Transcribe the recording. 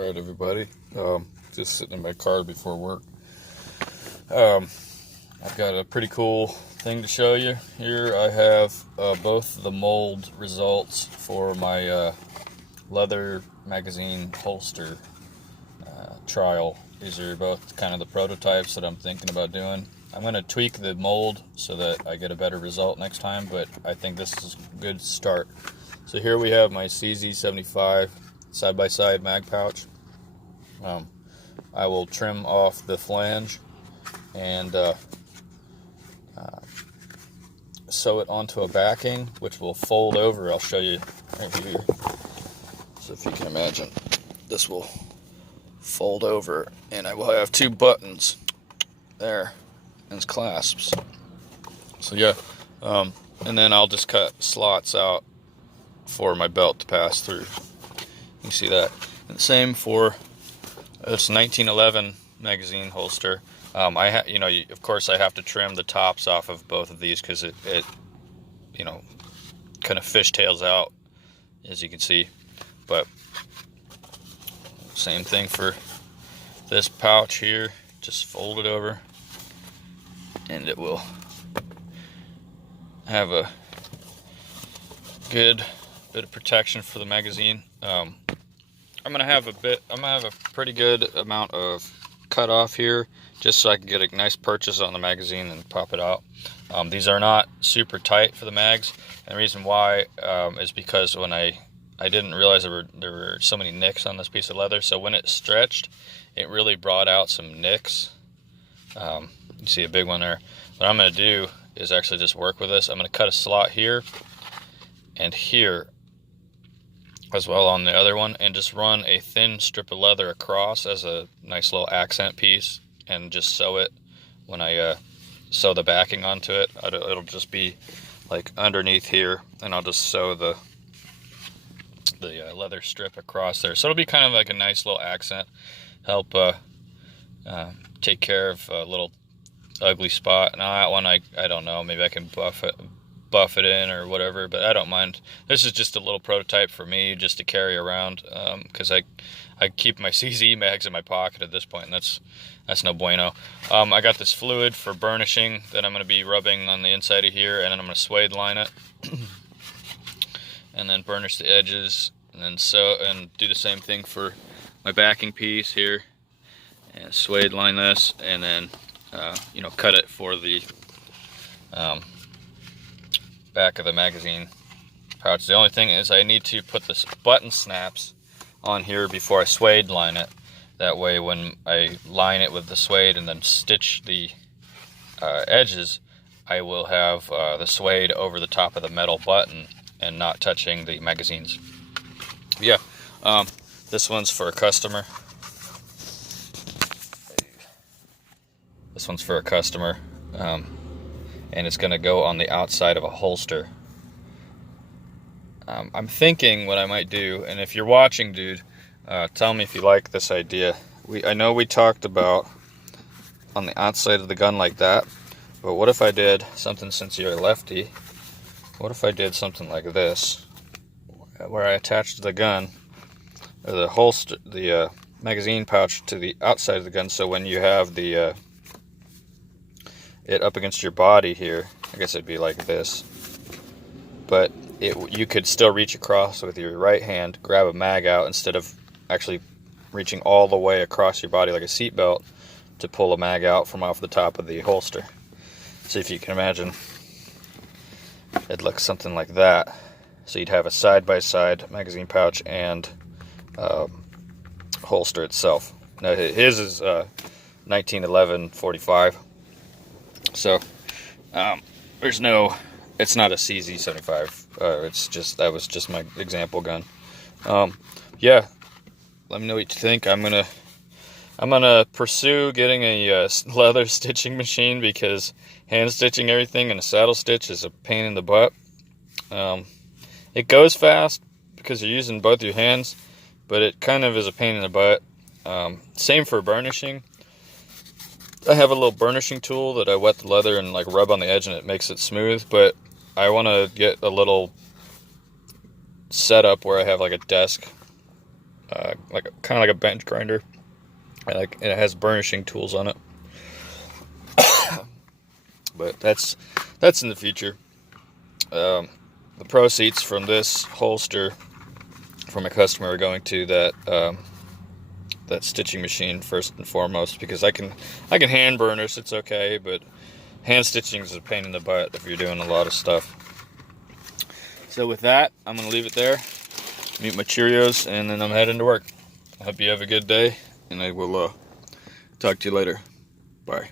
Alright, everybody. Just sitting in my car before work. I've got a pretty cool thing to show you. Here I have both the mold results for my leather magazine holster trial. These are both kind of the prototypes that I'm thinking about doing. I'm going to tweak the mold so that I get a better result next time, but I think this is a good start. So here we have my CZ75 side-by-side mag pouch. I will trim off the flange and sew it onto a backing, which will fold over. I'll show you right here. So if you can imagine, this will fold over, and I will have two buttons there and clasps. So yeah, and then I'll just cut slots out for my belt to pass through. You see that? And same for this 1911 magazine holster. Of course, I have to trim the tops off of both of these because it kind of fishtails out, as you can see. But same thing for this pouch here. Just fold it over, and it will have a good bit of protection for the magazine. I'm gonna have a pretty good amount of cut off here, just so I can get a nice purchase on the magazine and pop it out. These are not super tight for the mags, and the reason why is because when I didn't realize there were so many nicks on this piece of leather. So when it stretched, it really brought out some nicks. You see a big one there. What I'm gonna do is actually just work with this. I'm gonna cut a slot here and here as well on the other one, and just run a thin strip of leather across as a nice little accent piece, and just sew it when I sew the backing onto it. It'll just be like underneath here, and I'll just sew the leather strip across there. So it'll be kind of like a nice little accent, help take care of a little ugly spot. Now that one, I don't know, maybe I can buff it in or whatever, but I don't mind. This is just a little prototype for me, just to carry around, because I keep my CZ mags in my pocket at this point, and that's no bueno. I got this fluid for burnishing that I'm going to be rubbing on the inside of here, and then I'm going to suede line it and then burnish the edges, and then and do the same thing for my backing piece here, and suede line this, and then cut it for the back of the magazine pouch. The only thing is I need to put this button snaps on here before I suede line it. That way when I line it with the suede and then stitch the edges, I will have the suede over the top of the metal button and not touching the magazines. Yeah, this one's for a customer. This one's for a customer. And it's going to go on the outside of a holster. I'm thinking what I might do, and if you're watching, dude, tell me if you like this idea. I know we talked about on the outside of the gun like that, but what if I did something, since you're a lefty, what if I did something like this, where I attached the gun, or the holster, the magazine pouch to the outside of the gun, so when you have the it up against your body here, I guess it'd be like this, but you could still reach across with your right hand, grab a mag out, instead of actually reaching all the way across your body like a seat belt to pull a mag out from off the top of the holster. See if you can imagine. It looks something like that. So you'd have a side-by-side magazine pouch and holster itself. Now his is 1911 45. So it's not a CZ75. That was just my example gun. Yeah, let me know what you think. I'm gonna pursue getting a leather stitching machine, because hand stitching everything in a saddle stitch is a pain in the butt. It goes fast because you're using both your hands, but it kind of is a pain in the butt. Same for burnishing. I have a little burnishing tool that I wet the leather and like rub on the edge, and it makes it smooth, but I want to get a little setup where I have like a desk kind of like a bench grinder. It has burnishing tools on it. But that's in the future. The proceeds from this holster from a customer are going to that stitching machine first and foremost, because I can hand burners, it's okay, but hand stitching is a pain in the butt if you're doing a lot of stuff. So with that, I'm gonna leave it there, mute my Cheerios, and then I'm heading to work. I hope you have a good day, and I will talk to you later. Bye.